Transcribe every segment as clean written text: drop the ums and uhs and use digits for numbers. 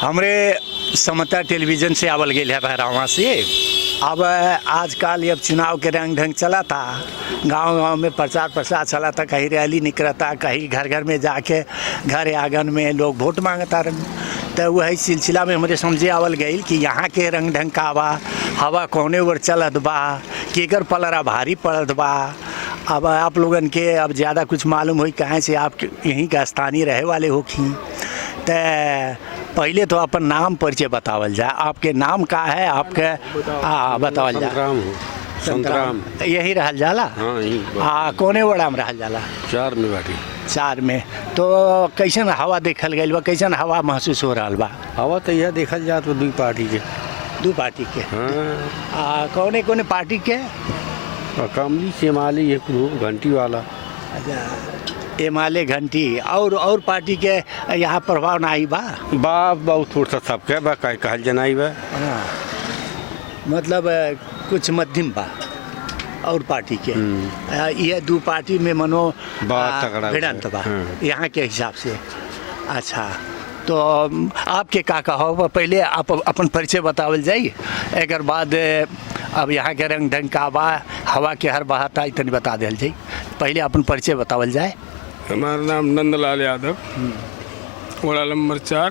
हमरे समता टेलीविजन से आवल गए है बहरावा से। अब आजकल अब चुनाव के रंग ढंग चला था, गांव-गांव में प्रचार प्रसार चला था, कहीं रैली निकलता, कहीं घर घर में जाके घर आंगन में लोग वोट मांगता रहे। तो वही सिलसिला में हमारे समझे आवल गई कि यहाँ के रंग ढंग का बा, हवा कौने ओर चलत बा, केकर पलरा भारी पड़त बा। अब आप लोगन के अब ज़्यादा कुछ मालूम हुई कहाँ से, आप यहीं का स्थानीय रहे वाले हो कि। तो पहले तो अपन नाम परिचय बतावल जाए, आपके नाम का है आपके बतावल जाए। संतराम यही रहल जाला। हाँ यही कोने वड़ा में रहल जाला। 4 में बाटी 4 में। तो कैसन हवा देखल गई बा, कैसन हवा महसूस हो रहा बा? हवा तो यह देखल जात बा 2 पार्टी के। 2 पार्टी के। हाँ कौने कौने पार्टी के? कमली शेमाली एक घंटी वाला। अच्छा, एमाले घंटी और पार्टी के यहाँ प्रभाव ना आई बा? बहुत थोड़ा सा सबके बा कहल जनाई बा। मतलब कुछ मध्यम बा और पार्टी के। ये 2 पार्टी में मनो भिड़ंत बा यहाँ के हिसाब से। अच्छा, तो आपके का कहो, पहले आप अपन परिचय बतावल जाइए, एक बाद अब यहाँ के रंग ढंग का बा, हवा के हर बहाता इतनी बता दिल जाए। पहले अपन परिचय बतावल जाए। हमारा नाम नंदलाल यादव, वड़ा नंबर 4,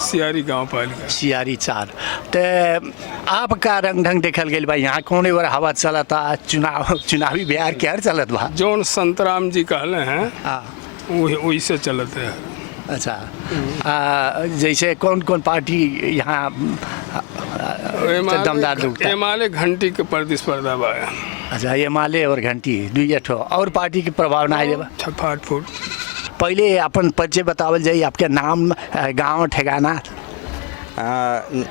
सियारी गांव पालिका। सियारी 4। तो आपका रंग ढंग देखल गई बा, यहाँ कौन बार हवा चलता, चुनावी बिहार के हर चलत बा? जौन संतराम जी कहले हैं वही से चलते हैं। अच्छा, जैसे कौन कौन पार्टी यहाँ दमदार लोग? एमाले घंटी के प्रतिस्पर्धा बा। अच्छा, एमाले और घंटी 2 ठो और पार्टी के प्रभाव ना आए बा? फाट फूट। पहले अपन परिचय बतावल जाइए, आपके नाम, गांव, ठिकाना।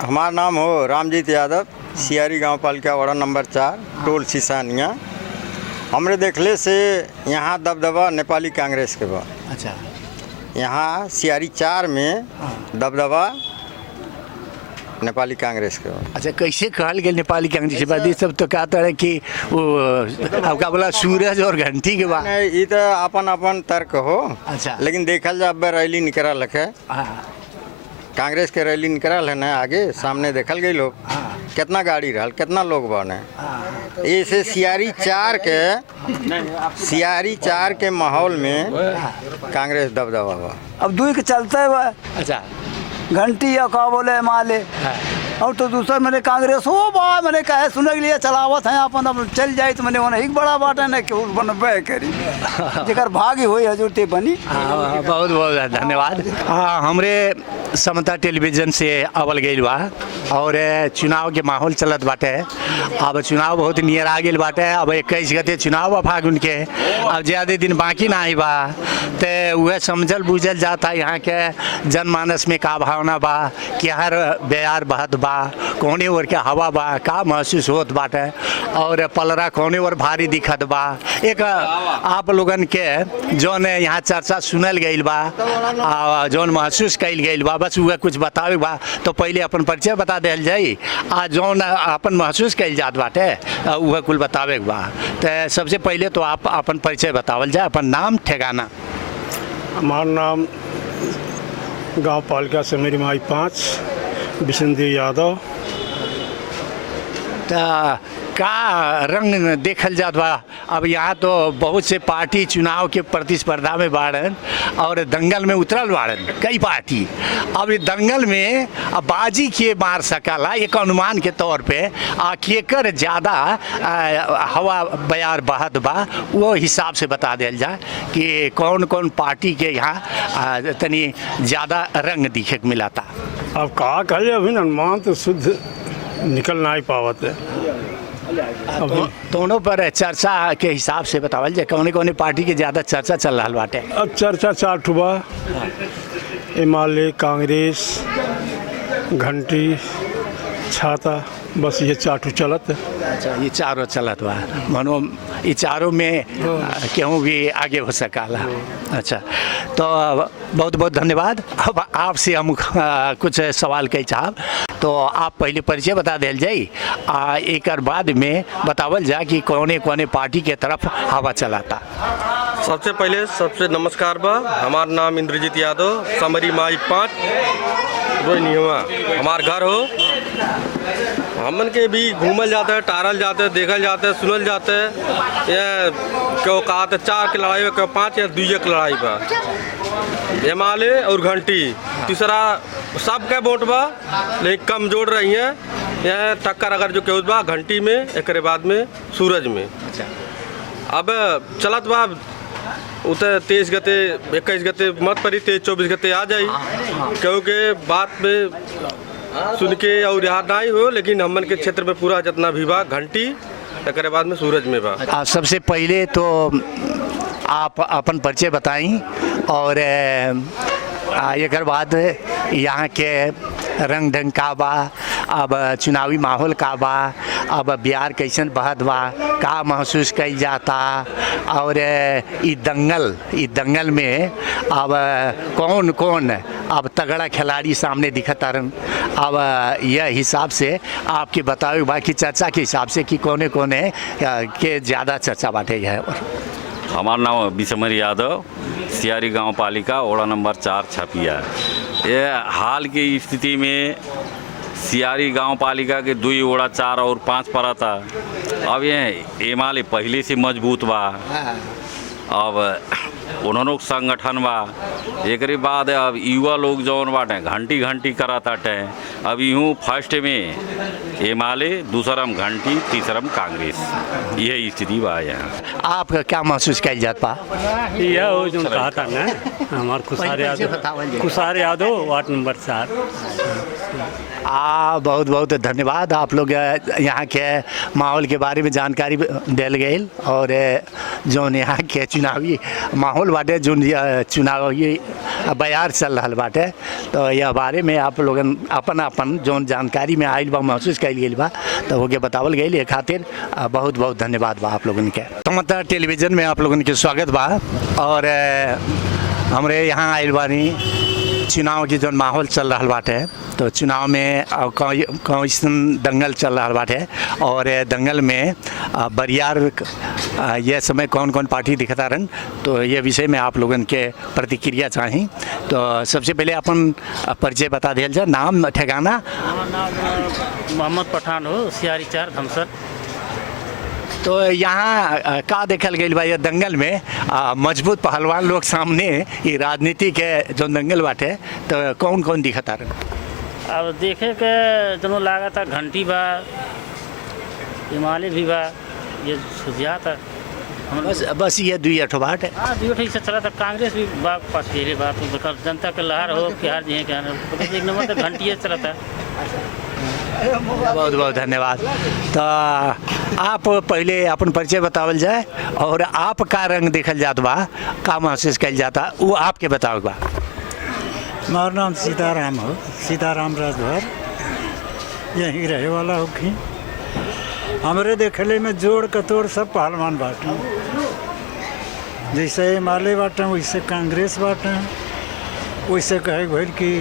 हमारा नाम हो रामजीत यादव, सियारी गांव पालिका वार्ड नंबर 4, टोल सिसानिया। हमरे देखले से यहाँ दबदबा नेपाली कांग्रेस के बा। अच्छा, यहाँ सियारी 4 में दबदबा नेपाली कांग्रेस के बा। अच्छा, कैसे कहल गए नेपाली कांग्रेस के बाद? सब तो कहता है कि वो आपका बोला सूरज और घंटी के बाद। ये तो अपन अपन तर्क हो। अच्छा, लेकिन देखल जा रैली निकल है, कांग्रेस के रैली निकल है ना, आगे सामने देखल गई लोग कितना गाड़ी रहल, कितना लोग बने। ऐसे सियारी 4 के माहौल में कांग्रेस दबदबा बा। अब 2 के चलते है। अच्छा, घंटी या का बोले माले और तो दूसरा मैंने कांग्रेस हो बा, मैंने कहे सुने के लिए चलावत है अपन, अब चल जाए तो मैंने वहाँ एक बड़ा बात है ना कि बनबे करी जेकर भागी हुई हजूरते बनी। बहुत बहुत धन्यवाद। हमरे समता टेलीविजन से आवल गई बा और चुनाव के माहौल चलत बाटे। अब चुनाव बहुत नियर आ गई बाटे। अब 21 गते चुनाव बा फागुन के, अब ज़्यादा दिन बाकी ना आई बा। तो वह समझल बूझल जाता यहाँ के जनमानस में का भावना बा, कि हर बेयार बहत बा, कोने ओर के हवा बा, का महसूस होत बाटे, और पलरा कोने ओर भारी दिखत बा। एक आप लोगन के जौन यहाँ चर्चा सुनल गई बा, जौन महसूस कल गई बा, बस वह कुछ बतावे बा। तो पहले अपन परिचय बता दिल जाई, आ जौन अपन महसूस कल जात बाटे वह कुल बतावे बा। तो सबसे पहले तो आप अपन परिचय बतावल जाए, अपन नाम, ठिकाना। हमारा नाम गांव पालिका से मेरी माई 5 विष्णुदेव यादव। का रंग देखल जात बा? अब यहाँ तो बहुत से पार्टी चुनाव के प्रतिस्पर्धा में बाड़न और दंगल में उतरल बाड़न कई पार्टी। अब दंगल में बाजी के मार सकला, एक अनुमान के तौर पे केकर ज़्यादा हवा बयार बहत बा, वो हिसाब से बता दिया जाए कि कौन कौन पार्टी के यहाँ तनी ज़्यादा रंग दिखे के मिला था। अब कहा कहे अभी अनुमान तो शुद्ध निकल ना ही पावत है। दोनों पर चर्चा के हिसाब से बतावल जाए, कौन कौन पार्टी के ज़्यादा चर्चा चल रहा बाटे? अब चर्चा 4 ठो बा, एमाले, कांग्रेस, घंटी, छाता, बस ये 4 ठो चलत है। अच्छा, ये चारों चलत बा, मानो ये चारों में केहूँ भी आगे हो सकाला। अच्छा, तो बहुत बहुत धन्यवाद। अब आपसे हम कुछ सवाल कही चाहब, तो आप पहले परिचय बता दिल जाई, एक बाद में बतावल जा कि कौने कौने पार्टी के तरफ हवा चलाता। सबसे पहले सबसे नमस्कार बा, हमार नाम इंद्रजीत यादव, समरी माई 5 नहीं हुआ हमार घर हो, हमन के भी घूमल जाते हैं, टारल जाते हैं, देखल जाते हैं, सुनल जाते हैं। ये क्यों कहा था 4 की लड़ाई में, क्यों 5 या 2 की लड़ाई पर एमाले और घंटी तीसरा सबके वोट बा, लेकिन कम जोड़ रही हैं। यह टक्कर अगर जो केहू बा घंटी में, एक बाद में सूरज में। अब चलत बा उते 23 गते 21 गते मत पड़ी, 23-24 गते आ जाई, क्योंकि बात में सुन के और याद नहीं हो। लेकिन हमन के क्षेत्र में पूरा जितना भी बा घंटी, एक बाद में सूरज में बा। सबसे पहले तो आप अपन परिचय बताई और एक बाद यहाँ के रंग ढंग का बा, अब चुनावी माहौल का बा, अब बिहार कैसन बहत बा, का महसूस कई जाता, और ई दंगल में अब कौन कौन अब तगड़ा खिलाड़ी सामने दिखता रन। अब यह हिसाब से आपके बताओ बाकी चर्चा के हिसाब से कि कौने कौने के ज़्यादा चर्चा बाटे है। हमारा नाम बिशमर यादव, सियारी गांव पालिका, वार्ड नंबर 4 छपिया। ये हाल की स्थिति में सियारी गांव पालिका के 2 वार्ड 4 और 5 पड़ा था। अब ये एमाले पहले से मजबूत बा, अब उन्होंने संगठन बा, एक बाद अब युवा लोग जौन बाटे घंटी घंटी कराताटे। अब यूँ फर्स्ट में एमाले, दूसरा में घंटी, तीसरा में कांग्रेस, यह स्थिति बा यहाँ। आप क्या महसूस कल जात पा? यह हो जो कहा था ना हमारे कुसार यादव वार्ड नंबर 4। बहुत बहुत धन्यवाद। आप लोग यहाँ के माहौल के बारे में जानकारी दिल गई, और जो यहाँ के चुनावी माहौल बाटे, जो चुनावी बयार चल रहा बाटे, तो यह बारे में आप लोगन अपन जो जानकारी में आयल बा, महसूस कल गई बा, तो होके बतावल गई। ये खातिर बहुत बहुत धन्यवाद बा आप लोगन के। समाचार टेलीविज़न में आप लोगन के स्वागत बा। और हमरे यहाँ आयल बानी चुनाव की जो माहौल चल रहा बाटे, तो चुनाव में कौन दंगल चल रहा बाटे, और दंगल में बरियार यह समय कौन कौन पार्टी दिखता रन, तो ये विषय में आप लोगन के प्रतिक्रिया चाही। तो सबसे पहले अपन परिचय बता दिया जाए, नाम ठिकाना। मोहम्मद पठान हो, सियारी 4 धमसर। तो यहाँ का देखल गई बा, ये दंगल में मजबूत पहलवान लोग सामने, ये राजनीति के जो दंगल बाटे, तो कौन कौन दिखता रहे? अब देखे के दोनों लागत था, घंटी बा, हिमालय भी बा, ये सुझा था। बस ये 2 बात है। हाँ 2 से चला था। कांग्रेस भी बा पास पहले बात हो, जनता के लहर हो, बिहार जी के एक नंबर तो घंटी चला था। बहुत बहुत धन्यवाद। तो आप पहले अपन परिचय बतावल जाए, और आप का रंग देखल जात बा, का महसूस कल जाता, वो आपके बताओ बा। हमारा नाम सीताराम हो, सीताराम राजभर, यहीं रहे वाला हो कि हमरे देखले में जोड़ कतोड़ सब पहलवान बाटे, जैसे एमाले बाटे वैसे कांग्रेस बाटे, वैसे कहे भइल कि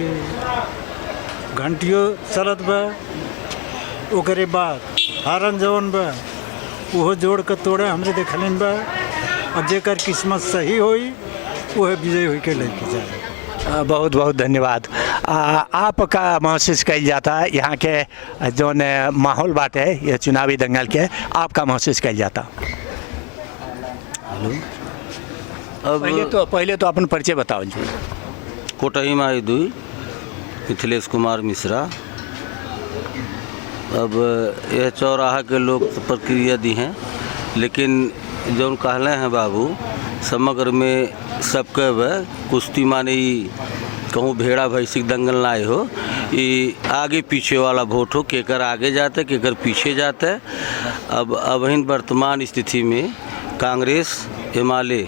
घंटियों चलत बा, ओकरे बाद हारन जवन बा वो जोड़ के तोड़े हमरे देखले में बा, और जेकर किस्मत सही होई वह विजय होई के लेके जाए। बहुत बहुत धन्यवाद। आपका महसूस कल जाता है यहाँ के जो माहौल बात है, ये चुनावी दंगल के, आपका महसूस कल जाता? हेलो, अब पहले तो अपन परिचय बताओ जी। कोटही माई दुई, मिथिलेश कुमार मिश्रा। अब यह चौराहा के लोग प्रक्रिया दी हैं, लेकिन जो कहले हैं बाबू, समग्र में सबके वह कुश्ती माने कहूँ भेड़ा भैंसिक दंगल ना हो, ये आगे पीछे वाला वोट हो, केकर आगे जाते केकर पीछे जाते। अब इन वर्तमान स्थिति में कांग्रेस एमाले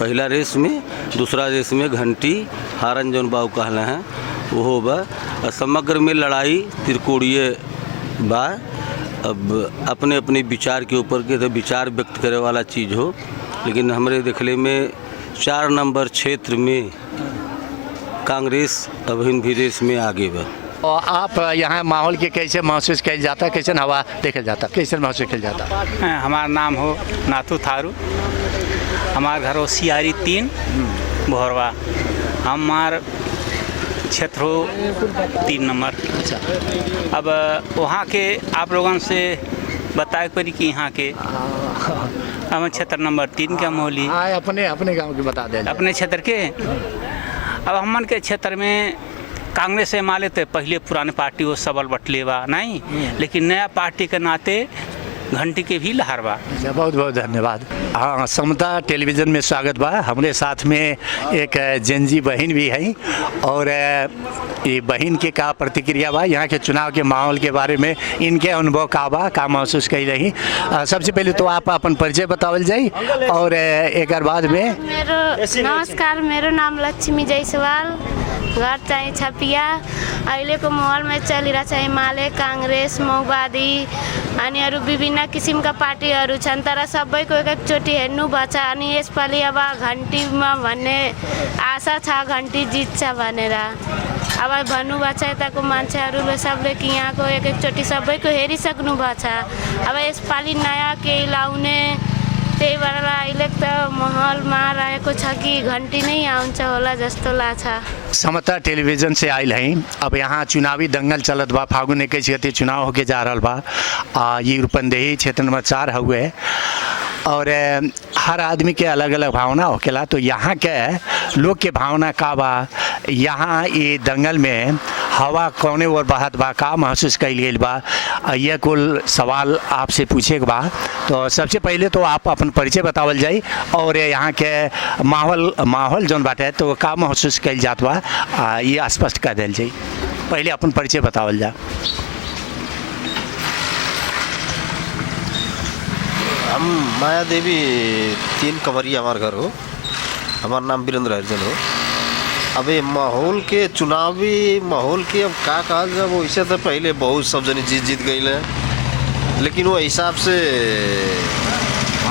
पहला रेस में, दूसरा रेस में घंटी हारन जौन बाबू कहले हैं वो बा। समग्र में लड़ाई त्रिकोणीय बा। अब अपने अपने विचार के ऊपर के तो विचार व्यक्त करे वाला चीज़ हो, लेकिन हमारे देखले में 4 नंबर क्षेत्र में कांग्रेस अभिन भी रेस में आगे बा। और आप यहाँ माहौल के कैसे महसूस कल जाता, कैसे हवा देखल जाता, कैसे महसूस कल जाता? हमारा नाम हो नाथू थारू, हमार घर हो सियारी 3 भोरवा। हमार क्षेत्र हो 3 नंबर। अब वहाँ के आप लोगों से बताए पड़ी कि यहाँ के हम क्षेत्र नंबर 3 के मोहली अपने गांव के बता दें। अपने क्षेत्र के अब हमन के क्षेत्र में कांग्रेस से माले तो पहले पुराने पार्टी वो सबल बटले बा नहीं, लेकिन नया पार्टी के नाते घंटी के भी लहर बा। बहुत बहुत धन्यवाद। हाँ, समता टेलीविज़न में स्वागत बा। हमारे साथ में एक जेनजी बहन भी है और ये बहन के का प्रतिक्रिया बा यहाँ के चुनाव के माहौल के बारे में, इनके अनुभव का बा, का महसूस कर रही। सबसे पहले तो आप अपन परिचय बतावल जाई और एक बाद में। नमस्कार, मेरा नाम लक्ष्मी जायसवाल, घर चाहिए छपिया। अहिले को माहौल में चल रहा चाहिए माले कांग्रेस माओवादी अनि अरू विभिन्न किसिमका पार्टीहरू छन्, तर सबैको एक एकचोटि हेर्नु भएको छ। अनि यसपालि अब घन्टीमा भन्ने आशा छ घन्टी जित्छ भनेर। अब भन्नुभएको छ यताको मान्छेहरूले सबले कि यहाँको एक एकचोटि सबैको हेरिसक्नु भएको छ। अब यसपालि नयाँ केही लाउने, त्यही भएर अहिले त माहौलमा रहेको छ कि घन्टी नै आउँछ होला जस्तो लाग्छ। समता टेलीविजन से आयल हैं। अब यहाँ चुनावी दंगल चलत बा। फागुन 21 गते चुनाव होके जा रहा बा। ये रूपंदेही क्षेत्र नंबर 4 हुए और हर आदमी के अलग अलग भावना होकेला। तो यहाँ के लोग के भावना का बा, यहाँ ये दंगल में हवा कौने और बहत बा, का महसूस कल गई बा, यह कुल सवाल आपसे पूछे के बा। तो सबसे पहले तो आप अपन परिचय बतावल जाई और यहाँ के माहौल जौन बाटे तो का महसूस कल जात बा, ये स्पष्ट कर दिल जाई। पहले अपन परिचय बतावल जा। हम माया देवी 3 कमरिया हमार घर हो। हमारा नाम वीरेंद्र हरिजन हो। अब ये माहौल के चुनावी माहौल के अब का कहा जाए, वो ऐसे तो पहले बहुत सब जने जीत गई है, लेकिन वो हिसाब से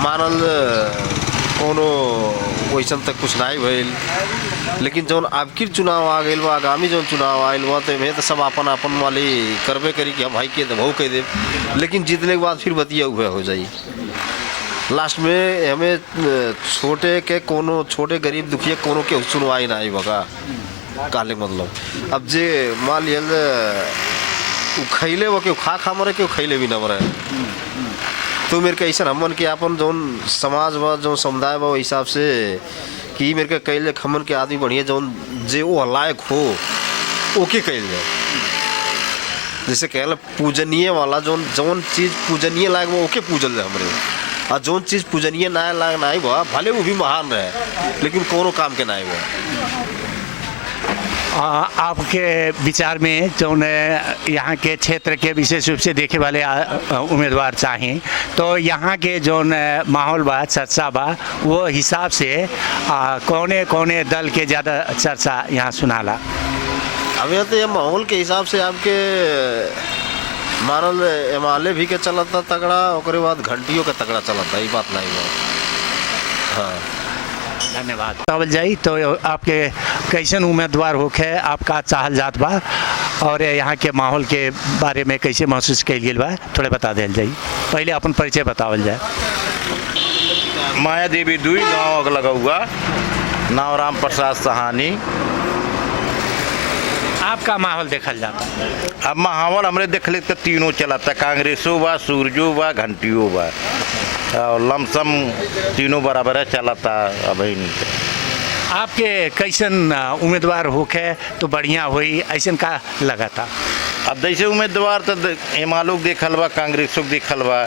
मानल कोनो वैसा तक कुछ नहीं भइल। लेकिन जौन आखिर चुनाव आ गई बा, आगामी जौन चुनाव आयल बा, तो में तो सब अपन वाली करबे करी कि हम भाई के दबाव कह दे, लेकिन जीतने के बाद फिर बतिया हुआ हो जाई। लास्ट में हमें छोटे गरीब दुखिया कोनो के सुनवाई ना आई बका कहले मतलब। अब जे मान लिया खैले वो के खा मरे के खैले भी ना मरे। तो मेरे के ऐसा हमन के अपन जौन समाज बा, जौन समुदाय बा, हिसाब से कि मेरे के कैले हमन के आदमी बढ़िया जौन जे वो लायक हो ओके कैल जाए। जैसे कहला पूजनीय वाला जौन चीज़ पूजनीय लायक बा ओके पूजल जाए हमरे, और जौन चीज़ पूजनीय ना लायक ना बा भले वो भी महान रहे लेकिन कोनो काम के ना बा। आपके विचार में जो यहाँ के क्षेत्र के विशेष रूप से देखे वाले उम्मीदवार चाहें तो यहाँ के जो माहौल बा, चर्चा बा, वो हिसाब से कौने दल के ज़्यादा चर्चा यहाँ सुनाला? अब यह तो ये माहौल के हिसाब से आपके मानल एमाले भी के चलता तगड़ा, और बाद घंटियों का तगड़ा चलता, ये बात नहीं है। हाँ, धन्यवाद। बतावल जाई तो आपके कैसन उम्मीदवार होके आपका चाहल जात बा और यहाँ के माहौल के बारे में कैसे महसूस कल गई बा, थोड़े बता दिल जाई। पहले अपन परिचय बतावल जाए। माया देवी 2 गाँव लगा हुआ, नाम राम प्रसाद सहानी। आपका माहौल देखल जाता? अब माहौल हमरे देख ले तो तीनों चलाता, कांग्रेसो बा, सूरजो बा, घंटियो बा, और लमसम तीनों बराबर है चलाता। अब आपके कैसन उम्मीदवार होके तो बढ़िया हुई ऐसा का लगा था? अब जैसे उम्मीदवार तो एमालों देखल बा, कांग्रेसों देखल बा,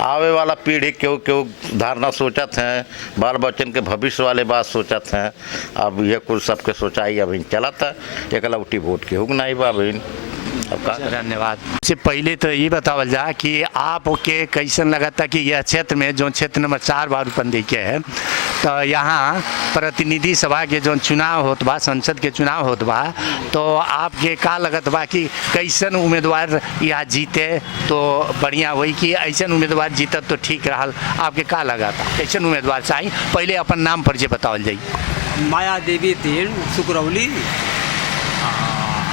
आवे वाला पीढ़ी क्यों धारणा सोचत हैं, बाल बच्चन के भविष्य वाले बात सोचत हैं। अब यह कुछ सबके सोचाई अभी चलत है, एक लौटी वोट के हुक नहीं बा अभी। धन्यवाद। सबसे पहले तो ये बतावल जा कि आपके कैसन लगा था कि यह क्षेत्र में जो क्षेत्र नंबर 4 बार रूपंदेही के है, तो यहाँ प्रतिनिधि सभा के जो चुनाव होत बा, संसद के चुनाव होत बा, तो आपके का लगत बा कि कैसन उम्मीदवार यहाँ जीते तो बढ़िया हुई कि ऐसा उम्मीदवार जीतत तो ठीक रहा? आपके का लगा था, कैसन उम्मीदवार चाहिए? पहले अपन नाम परिचय बतावल जाई। माया देवी 3 सुकरौली।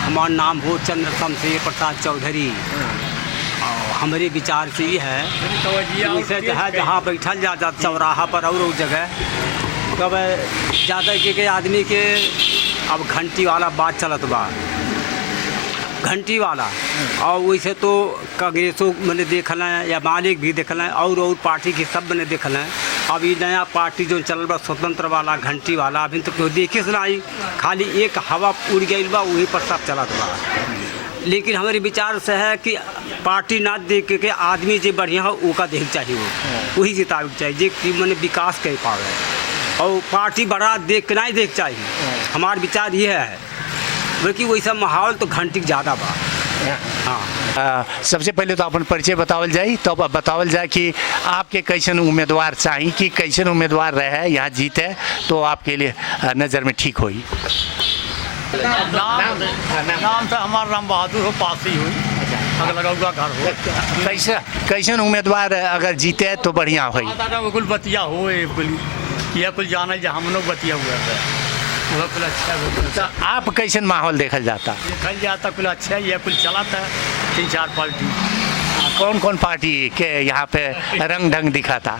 हमारा नाम हो चंद्र शमशेर प्रसाद चौधरी। हमारे विचार से ये है जैसे जहाँ बैठल जाता चौराहा पर और जगह कब ज़्यादा के आदमी के अब घंटी वाला बात चलत बा, घंटी वाला। और वैसे तो कांग्रेसों मैंने देखल है या मालिक भी देखल है और पार्टी के सब मैंने देखल है। अब ये नया पार्टी जो चल बा स्वतंत्र वाला घंटी वाला अभी तो देखे से नहीं, खाली एक हवा उड़ गई बा, वही पर सब चलत बा। लेकिन हमारे विचार से है कि पार्टी ना देख के आदमी जो बढ़िया हो वो का देख चाहिए, वो वही जितावे चाहिए कि मैंने विकास कर पावे, और पार्टी बड़ा देख के नहीं देख चाहिए। हमारा विचार ये है, बल्कि वैसा माहौल तो घंटी ज़्यादा बा। हाँ, सबसे पहले तो अपन परिचय बतावल जाए, तो अब बतावल जाए कि आपके कैसन उम्मीदवार चाहिए, कि कैसन उम्मीदवार रहे यहाँ जीते तो आपके लिए नज़र में ठीक होई। नाम तो हमारा राम बहादुर हो, पास ही हुई अगर लगा हुआ घर हो। कैसन उम्मीदवार अगर जीते तो बढ़िया होई। कुल बतिया हो, यह कुल जाना जा हम लोग बतिया हुआ है, वह कुल अच्छा तो आप कैसन माहौल देखल जाता? देखल जाता कुल अच्छा, यह कुल चला था 3-4 पार्टी। कौन कौन पार्टी के यहाँ पे रंग ढंग दिखाता?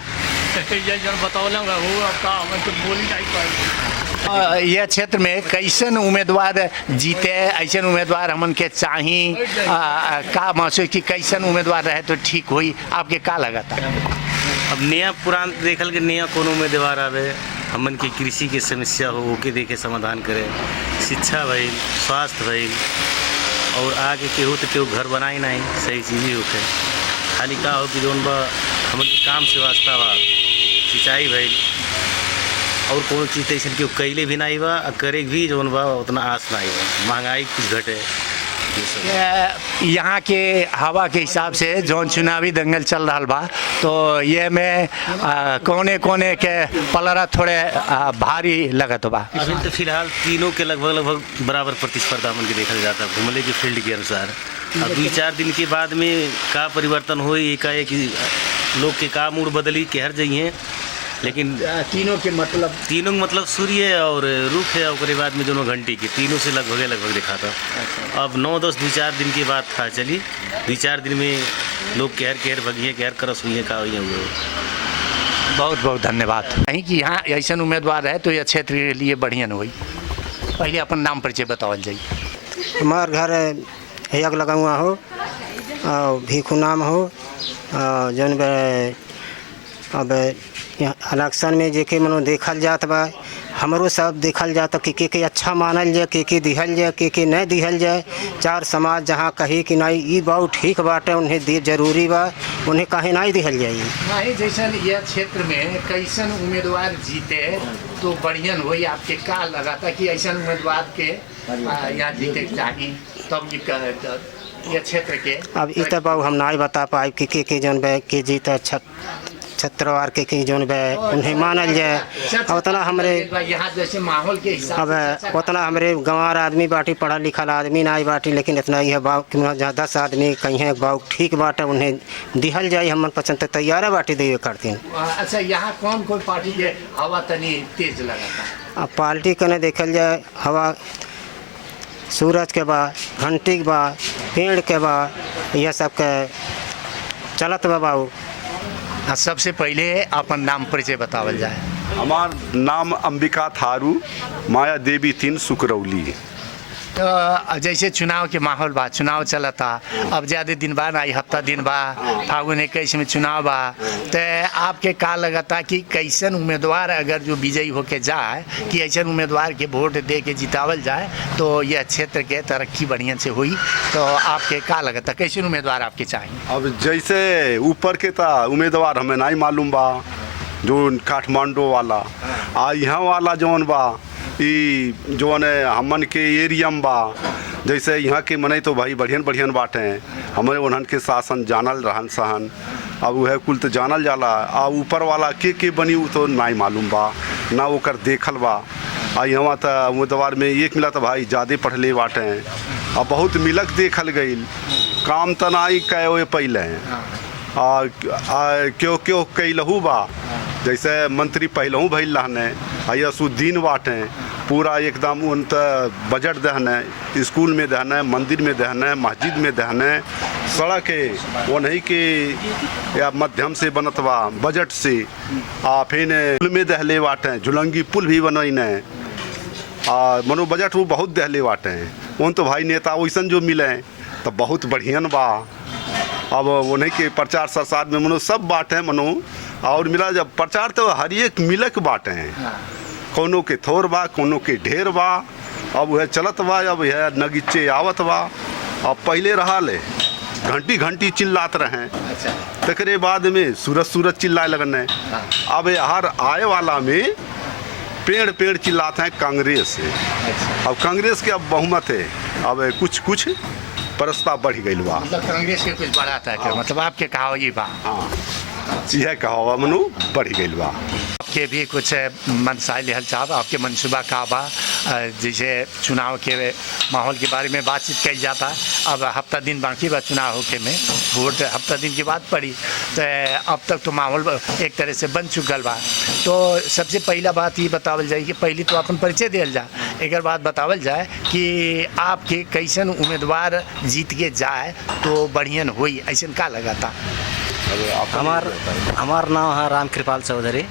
ये जन बताओ हो आपका तो बोली नहीं पाई। यह क्षेत्र में कैसन उम्मीदवार जीते, ऐसे उम्मीदवार हमन के चाही, का महसूस कि कैसन उम्मीदवार रहे तो ठीक हुई, आपके का लगता? अब नया पुरान देखल के नया कौन उम्मीदवार आवे हमन की कृषि के समस्या हो ओके देखे समाधान करे, शिक्षा भइल, स्वास्थ्य भइल, और आगे केहू तो केहू घर बनाई नहीं सही चीज़ ही होके, खाली का हो कि जौन बा हमन के काम से वास्ता बा, सिंचाई भइल और कोनो चीज़ ऐसा केहू कैले भी नहीं बा, करे भी जौन बा उतना आस नहीं बा, महंगाई कुछ घटे। यहाँ के हवा के हिसाब से जौन चुनावी दंगल चल रहा बा, तो ये में कोने कोने के पलरा थोड़े भारी लगत बा। अभी तो फिलहाल तीनों के लगभग बराबर प्रतिस्पर्धा मन के देखा जाता है घुमले के फील्ड के अनुसार। अब 2-4 दिन के बाद में का परिवर्तन हो, एकाएक लोग के का मूड बदली के हर जाइए, लेकिन तीनों मतलब सूर्य और रुख है, और बाद में दोनों घंटी के तीनों से लगभग दिखाता। अब 9-10 2-4 दिन के बाद था चली, 2-4 दिन में लोग कहर भगिए कहर करस हुई का हुए। बहुत बहुत धन्यवाद। कहीं कि यहाँ ऐसा उम्मीदवार है तो यह क्षेत्र के लिए बढ़िया न हुई। पहले अपन नाम परिचय बतावल जाइए। हमार घर एक लगा हुआ हो और भीखू नाम हो, जौन अब इलेक्शन में जेके मनो देखल जात बा, हमरो सब देखल जाता कि अच्छा मानल जाए, के दिहल जाए, के नहीं दिहल जाए। 4 समाज जहाँ कही कि नहीं ये बहुत ठीक बाटे, उन्हें दे जरूरी बा, उन्हें कहीं नहीं दिहल जाए। नहीं जैसन यह क्षेत्र में कैसन उम्मीदवार जीते तो बढ़िया हुई, आपके का लगा था कि ऐसा उम्मीदवार के यहाँ जीते चाहिए तब ये क्षेत्र के? अब इस बाबू हम नहीं बता पाए कि जौन बे के जीता छत्रवार के जौन बे उन्हें मानल जाए। उतना हमरे यहाँ जैसे माहौल के हिसाब अब उतना हमरे गंवार आदमी बाटी, पढ़ा लिखा आदमी नहीं बाटी, लेकिन इतना ही है बाऊ कि जहाँ 10 आदमी कहीं है बाऊ ठीक बाटे उन्हें दिहल जाए, हम पसंद तो तैयार है बाटी देवे करते हैं। अच्छा, यहाँ कौन कौन पार्टी के हवा तनी तेज लगाता? अब पार्टी कने देखल जाए हवा सूरज के बाद, घंटी के बाद, पेड़ के बाद, यह सब के चलत बा बाबू। सबसे पहले अपन नाम परिचय बतावल जाए। हमार नाम अंबिका थारू, माया देवी 3 सुकरौली। तो जैसे चुनाव के माहौल बा, चुनाव चलता, अब ज़्यादा दिन बा ना, हफ्ता दिन बा, फागुन 21 में चुनाव बा, तो आपके का लगता कि कैसन उम्मीदवार अगर जो विजयी होके जाए, कि ऐसा उम्मीदवार के वोट दे के जितावल जाए तो यह क्षेत्र के तरक्की बढ़िया से हुई, तो आपके का लगता कैसे उम्मीदवार आपके चाहिए? अब जैसे ऊपर के था उम्मीदवार हमें नहीं मालूम बा, जो काठमांडू वाला आ यहाँ वाला जौन बा ई जौन हमन के एरिया में बा, जैसे यहाँ के मने तो भाई बढ़ियन बाटे हैं, हमारे उन्हन के शासन जानल रहन सहन, अब वह कुल तो जानल जाला। आ ऊपर वाला के बनी वो तो नहीं मालूम बा ना, ओकर देखल बा। आ यहाँ तो उम्मीदवार में एक मिला तो भाई ज़्यादा पढ़ले बाटे हैं, अब बहुत मिलक देखल गई, काम तो नहीं कहे पहले क्यों कैलहू बा, जैसे मंत्री पहलू भैल रहने, यसुद्दीन बाटे पूरा एकदम उन बजट दहने, स्कूल में दहने, मंदिर में दहने, मस्जिद में दहने, सड़क वो नहीं कि या मध्यम से बनत बा बजट से, आ फिर पुल में दहले बाटे, झुलंगी पुल भी बनैने, मनो बजट वो बहुत दहले बाटे हैं उन तो भाई नेता वैसन जो मिले तो बहुत बढ़ियन बा। अब उन्हीं के प्रचार प्रसार में मनो सब बात है मनो और मिला जब प्रचार तो हर एक मिलक बाटे हैं कोनो के थोर बा कोनो के ढेर बा। अब वह चलत बा अब यह नगीचे आवत बा। अब पहले रहा ले घंटी घंटी चिल्लात रहे तकरे बाद में सूरज सूरज चिल्लाए लगने। अब हर आए वाला में पेड़ पेड़ चिल्लाते हैं कांग्रेस से। अब कांग्रेस के अब बहुमत है अब कुछ कुछ परस्ता बढ़ गई बा। मतलब कांग्रेस के कुछ बढ़ा था क्या मतलब आपके कहा ये बा? हाँ यह कहा मनु बढ़ गई बा। आपके भी कुछ मनसाइल हल साहब आपके मनसूबा का बा जैसे चुनाव के माहौल के बारे में बातचीत कल जाता। अब हफ्ता दिन बाकी बा चुनाव होके में वोट हफ्ता दिन के बाद पड़ी तो अब तक तो माहौल एक तरह से बन चुकल बा। तो सबसे पहला बात ये बतावल जाए कि पहले तो अपन परिचय दिल जा एक बात बतावल जाए कि आपके कैसन उम्मीदवार जीत के जाए तो बढ़ियन हुई ऐसा का लगा था? हमार नाम है राम कृपाल चौधरी।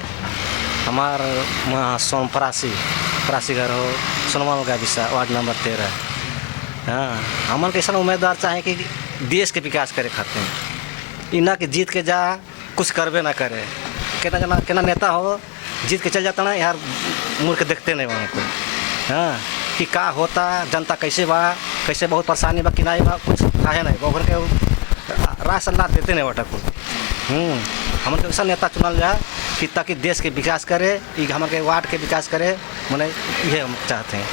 हमार वहाँ परासी घर हो सोनमाल का विषय वार्ड नंबर 13। हाँ हमन कैसा उम्मीदवार चाहे कि देश के विकास करे खातिर इना के जीत के जा कुछ करबे ना करे। केना नेता हो जीत के चल जाता ना यार मुड़ के देखते नहीं वहाँ को। हाँ कि का होता जनता कैसे बा कैसे बहुत परेशानी बा कि नहीं बा कुछ है नहीं ओकर के राय सलाह देते नहीं वटा को। हमन कैसा नेता चुनल जाए कि ताकि देश के विकास करे हमारे वार्ड के विकास करे मैंने ये हम चाहते हैं।